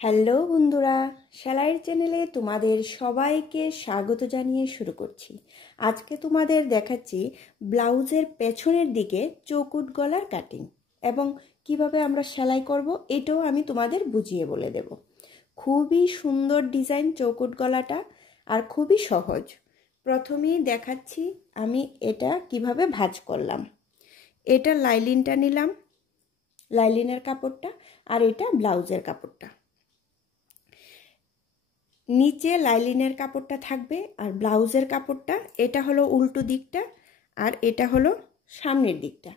Hello বন্ধুরা, সেলাইয়ের চ্যানেলে তোমাদের সবাইকে স্বাগত জানিয়ে শুরু করছি। আজকে তোমাদের দেখাচ্ছি ব্লাউজের পেছনের দিকে চৌকুট গলার কাটিং এবং কিভাবে আমরা সেলাই করব, এটাও আমি তোমাদের বুঝিয়ে বলে দেব। খুবই সুন্দর ডিজাইন চৌকুট গলাটা আর খুবই সহজ। প্রথমেই দেখাচ্ছি আমি এটা কিভাবে ভাঁজ করলাম। এটা লাইলিনটা নিলাম, লাইলিনের কাপড়টা, আর এটা ব্লাউজের কাপড়টা। নিচে লাইলিনের কাপড়টা থাকবে আর ব্লাউজের কাপড়টা এটা হলো উল্টো দিকটা আর এটা হলো সামনের দিকটা।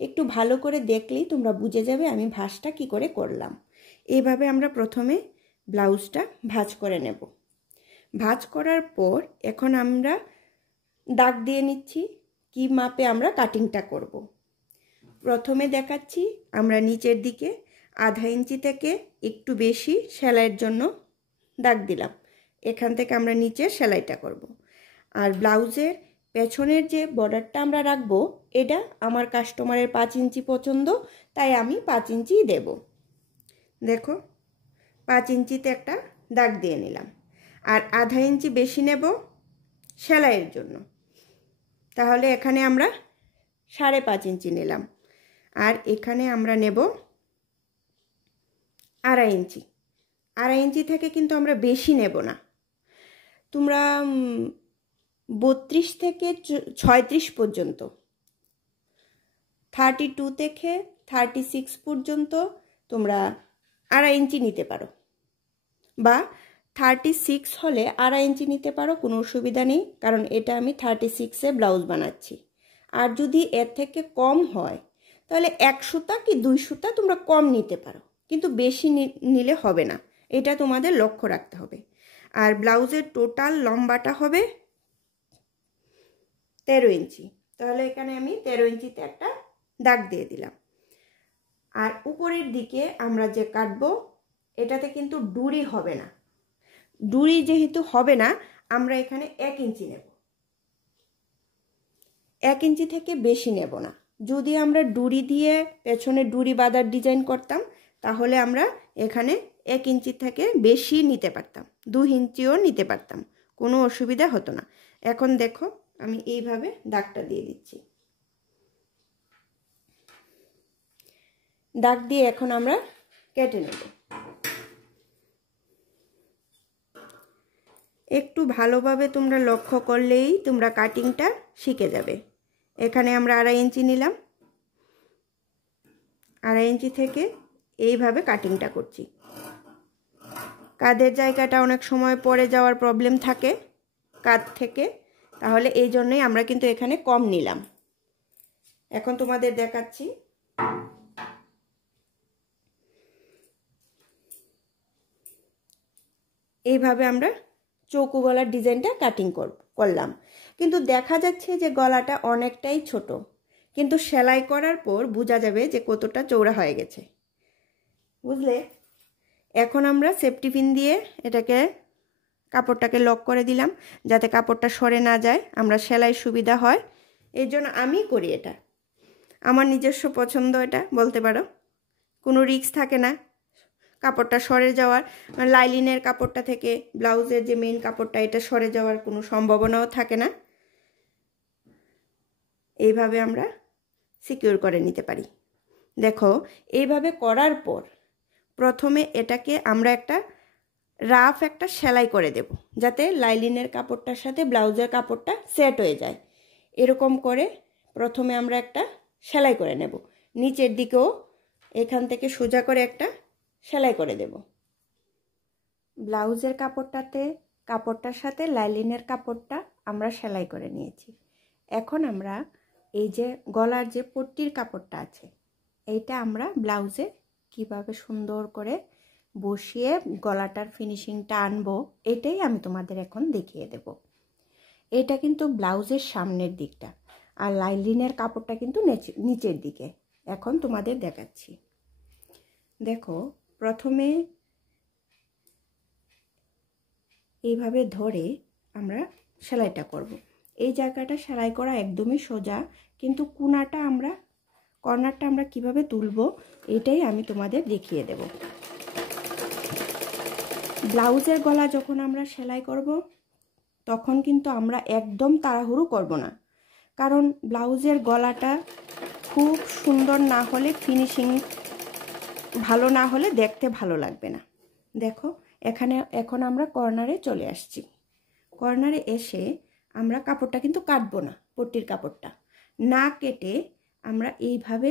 একটু ভালো করে দেখলেই তোমরা বুঝে যাবে আমি ভাঁজটা কি করে করলাম। এইভাবে আমরা প্রথমে ব্লাউজটা ভাঁজ করে নেব। ভাঁজ করার পর এখন আমরা দাগ দিয়ে নিচ্ছি কি মাপে আমরা কাটিংটা করব। প্রথমে দেখাচ্ছি আমরা নিচের দিকে আধা ইঞ্চি থেকে একটু বেশি সেলাইয়ের জন্য দাগ দিলাম। এখান থেকে আমরা নিচে সেলাইটা করব। আর ব্লাউজের পেছনের যে বর্ডারটা আমরা রাখবো এটা আমার কাস্টমারের 5 ইঞ্চি পছন্দ, তাই আমি 5 ইঞ্চি দেব। দেখো 5 ইঞ্চিতে একটা দাগ দিয়ে নিলাম আর আধা ইঞ্চি বেশি নেব সেলাইয়ের জন্য, তাহলে এখানে আমরা 5.5 ইঞ্চি নিলাম আর এখানে আমরা নেব 2.5 ইঞ্চি। 2.5 ইঞ্চি থেকে কিন্তু আমরা বেশি নেব না। তোমরা 32 থেকে 36 পর্যন্ত, 32 থেকে 36 পর্যন্ত তোমরা 2.5 ইঞ্চি নিতে পারো, বা 36 হলে 2.5 ইঞ্চি নিতে পারো, কোনো অসুবিধা নেই, কারণ এটা আমি 36-এ ব্লাউজ বানাচ্ছি। আর যদি এর থেকে কম হয় তাহলে 1 সুতা কি 2 সুতা তোমরা কম নিতে পারো, কিন্তু বেশি নিলে হবে না, এটা তোমাদের লক্ষ্য রাখতে হবে। আর ব্লাউজের টোটাল লম্বাটা হবে 13 ইঞ্চি, তাহলে এখানে আমি 13 ইঞ্চিতে একটা দাগ দিয়ে দিলাম। আর উপরের দিকে আমরা যে কাটবো এটাতে কিন্তু ডুরি হবে না। ডুরি যেহেতু হবে না আমরা এখানে 1 ইঞ্চি নেব, 1 ইঞ্চি থেকে বেশি নেব না। যদি আমরা ডুরি দিয়ে পেছনে ডুরি বাঁধার ডিজাইন করতাম তাহলে আমরা এখানে 1 ইঞ্চি থেকে বেশি নিতে পারতাম, 2 ইঞ্চিও নিতে পারতাম, কোনো অসুবিধা হতো না। এখন দেখো আমি এইভাবে দাগটা দিয়ে দিচ্ছি। দাগ দিয়ে এখন আমরা কেটে নেব। একটু ভালোভাবে তোমরা লক্ষ্য করলেই তোমরা কাটিংটা শিখে যাবে। এখানে আমরা 2.5 ইঞ্চি নিলাম, 2.5 ইঞ্চি থেকে এইভাবে কাটিংটা করছি। কাঁধের জায়গাটা অনেক সময় পড়ে যাওয়ার প্রবলেম থাকে কাঁধ থেকে, তাহলে এই জন্যই আমরা কিন্তু এখানে কম নিলাম। এখন তোমাদের দেখাচ্ছি এইভাবে আমরা চৌকো গলার ডিজাইনটা কাটিং করলাম। কিন্তু দেখা যাচ্ছে যে গলাটা অনেকটাই ছোট, কিন্তু সেলাই করার পর বোঝা যাবে যে কতটা চওড়া হয়ে গেছে, বুঝলে? এখন আমরা সেফটি পিন দিয়ে এটাকে কাপড়টাকে লক করে দিলাম যাতে কাপড়টা সরে না যায়, আমরা সেলাই সুবিধা হয়, এই জন্য আমি করি এটা। আমার নিজস্ব পছন্দ, এটা বলতে পারো, কোনো রিস্ক থাকে না কাপড়টা সরে যাওয়ার। লাইলিনের কাপড়টা থেকে ব্লাউজের যে মেইন কাপড়টা এটা সরে যাওয়ার কোনো সম্ভাবনাও থাকে না। এইভাবে আমরা সিকিউর করে নিতে পারি। দেখো এইভাবে করার পর প্রথমে এটাকে আমরা একটা রাফ একটা সেলাই করে দেব যাতে লাইলিনের কাপড়টার সাথে ব্লাউজের কাপড়টা সেট হয়ে যায়। এরকম করে প্রথমে আমরা একটা সেলাই করে নেব। নিচের দিকেও এখান থেকে সোজা করে একটা সেলাই করে দেব। ব্লাউজের কাপড়টার সাথে লাইলিনের কাপড়টা আমরা সেলাই করে নিয়েছি। এখন আমরা এই যে গলার যে পট্টির কাপড়টা আছে এইটা আমরা ব্লাউজে কিভাবে সুন্দর করে বসিয়ে গলাটার ফিনিশিংটা আনবো এটাই আমি তোমাদের এখন দেখিয়ে দেব। এটা কিন্তু ব্লাউজের সামনের দিকটা আর লাইলিনের কাপড়টা কিন্তু নিচের দিকে। এখন তোমাদের দেখাচ্ছি। দেখো প্রথমে এইভাবে ধরে আমরা সেলাইটা করব। এই জায়গাটা সেলাই করা একদমই সোজা, কিন্তু কর্নারটা আমরা কিভাবে তুলবো এটাই আমি তোমাদের দেখিয়ে দেব। ব্লাউজের গলা যখন আমরা সেলাই করব তখন কিন্তু আমরা একদম তাড়াহুড়ো করব না, কারণ ব্লাউজের গলাটা খুব সুন্দর না হলে, ফিনিশিং ভালো না হলে দেখতে ভালো লাগবে না। দেখো এখন আমরা কর্নারে চলে আসছি। কর্নারে এসে আমরা কাপড়টা কিন্তু কাটবো না, পট্টির কাপড়টা না কেটে আমরা এইভাবে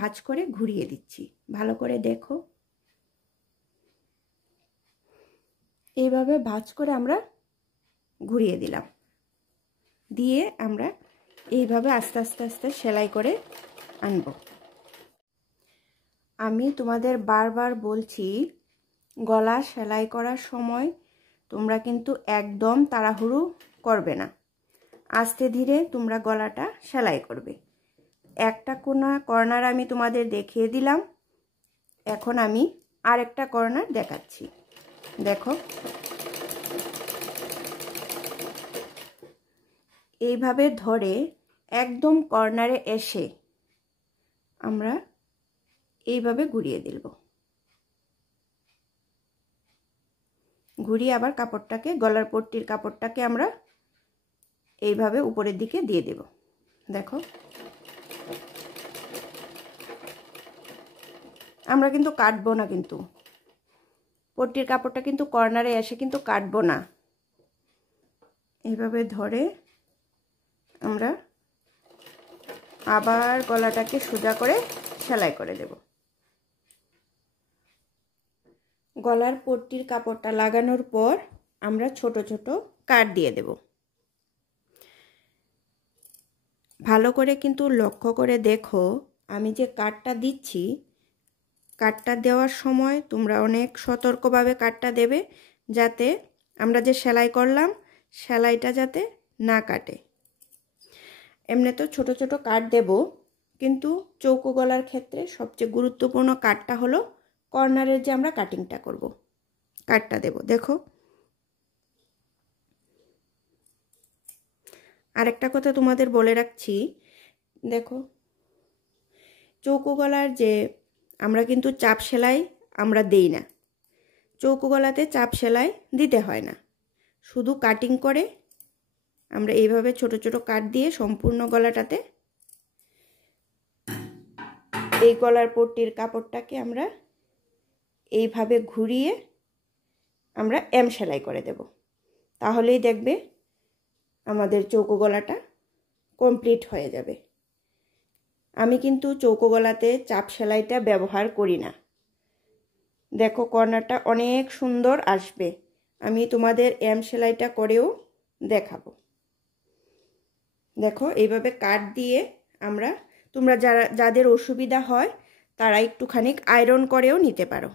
ভাঁজ করে ঘুরিয়ে দিচ্ছি। ভালো করে দেখো, এইভাবে ভাঁজ করে আমরা ঘুরিয়ে দিলাম, দিয়ে আমরা এইভাবে আস্তে আস্তে আস্তে সেলাই করে আনব। আমি তোমাদের বারবার বলছি, গলা সেলাই করার সময় তোমরা কিন্তু একদম তাড়াহুড়ো করবে না, আস্তে ধীরে তোমরা গলাটা সেলাই করবে। একটা কর্নার আমি তোমাদের দেখিয়ে দিলাম, এখন আমি আরেকটা কর্নার দেখাচ্ছি। দেখো, এইভাবে ধরে একদম কর্নারে এসে আমরা এইভাবে ঘুরিয়ে দিল, ঘুরিয়ে আবার কাপড়টাকে, গলার পট্টির কাপড়টাকে আমরা এইভাবে উপরের দিকে দিয়ে দেব। দেখো, আমরা কিন্তু কাটবো না, কিন্তু পট্টির কাপড়টা কিন্তু কর্নারে এসে কিন্তু কাটবো না। এইভাবে ধরে আমরা আবার গলাটাকে সোজা করে সেলাই করে দেব। গলার পট্টির কাপড়টা লাগানোর পর আমরা ছোট ছোট কাট দিয়ে দেব। ভালো করে কিন্তু লক্ষ্য করে দেখো, আমি যে কাটটা দিচ্ছি, কাটটা দেওয়ার সময় তোমরা অনেক সতর্কভাবে কাটটা দেবে, যাতে আমরা যে সেলাই করলাম সেলাইটা যাতে না কাটে। এমনি তো ছোট ছোট কাট দেব, কিন্তু চৌকো গলার ক্ষেত্রে সবচেয়ে গুরুত্বপূর্ণ কাটটা হলো কর্নারের যে আমরা কাটিংটা করব, কাটটা দেব। দেখো, আরেকটা কথা তোমাদের বলে রাখছি, দেখো চৌকো গলার যে আমরা কিন্তু চাপ সেলাই আমরা দেই না, চৌকো গলাতে চাপ সেলাই দিতে হয় না, শুধু কাটিং করে আমরা এইভাবে ছোট ছোট কাট দিয়ে সম্পূর্ণ গলাটাতে এই গলার পট্টির কাপড়টাকে আমরা এইভাবে ঘুরিয়ে আমরা এম সেলাই করে দেব। তাহলেই দেখবে আমাদের চৌকো গলাটা কমপ্লিট হয়ে যাবে। আমি কিন্তু চৌকো গলাতে চাপ সেলাইটা ব্যবহার করি না। দেখো, কর্নারটা অনেক সুন্দর আসবে। আমি তোমাদের এম সেলাইটা করেও দেখাবো। দেখো, এইভাবে কাট দিয়ে আমরা, তোমরা যাদের অসুবিধা হয় তারা একটুখানি আয়রন করেও নিতে পারো।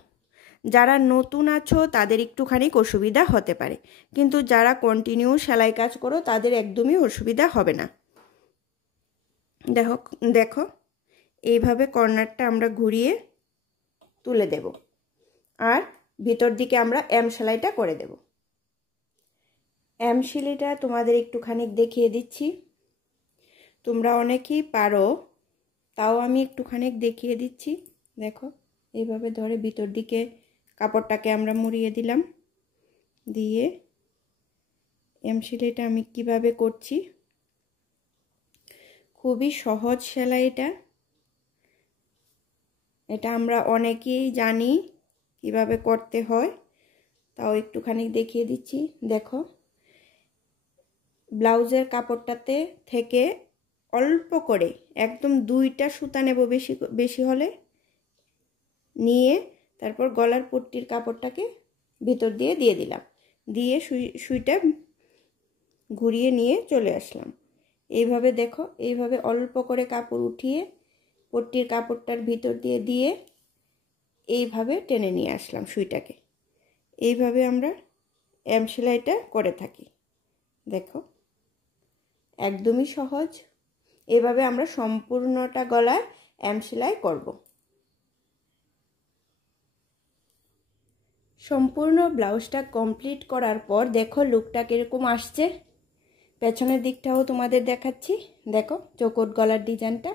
যারা নতুন আছো তাদের একটুখানি অসুবিধা হতে পারে, কিন্তু যারা কন্টিনিউ সেলাই কাজ করো তাদের একদমই অসুবিধা হবে না। দেখো এইভাবে কর্নারটা আমরা ঘুরিয়ে তুলে দেব, আর ভিতর দিকে আমরা এম সেলাইটা করে দেব। এম সেলাইটা তোমাদের একটুখানি দেখিয়ে দিচ্ছি, তোমরা অনেকেই পারো, তাও আমি একটুখানি দেখিয়ে দিচ্ছি। দেখো, এইভাবে ধরে ভিতর দিকে কাপড়টাকে আমরা মুড়িয়ে দিলাম, দিয়ে এম সেলাইটা আমি কিভাবে করছি, খুবই সহজ সেলাই এটা আমরা অনেকেই জানি কিভাবে করতে হয়, তাও একটুখানি দেখিয়ে দিচ্ছি। দেখো, ব্লাউজের কাপড়টাতে থেকে অল্প করে একদম 2টা সুতা নেব, বেশি হলে নিয়ে তারপর গলার পট্টির কাপড়টাকে ভিতর দিয়ে দিলাম, দিয়ে সুইটা ঘুরিয়ে নিয়ে চলে আসলাম। এইভাবে দেখো, এইভাবে অল্প করে কাপড় উঠিয়ে পট্টির কাপড়টার ভিতর দিয়ে এইভাবে টেনে নিয়ে আসলাম সুইটাকে। এইভাবে আমরা এম সেলাইটা করে থাকি। দেখো, একদমই সহজ। এইভাবে আমরা সম্পূর্ণটা গলায় এম সেলাই করব। সম্পূর্ণ ব্লাউজটা কমপ্লিট করার পর দেখো লুকটা কিরকম আসছে। পেছনের দিকটাও তোমাদের দেখাচ্ছি। দেখো, চৌকোট গলার ডিজাইনটা,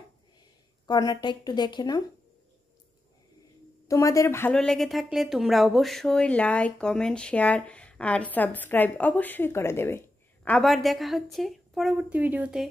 কর্নারটা একটু দেখে নাও। তোমাদের ভালো লেগে থাকলে তোমরা অবশ্যই লাইক, কমেন্ট, শেয়ার আর সাবস্ক্রাইব অবশ্যই করে দেবে। আবার দেখা হচ্ছে পরবর্তী ভিডিওতে।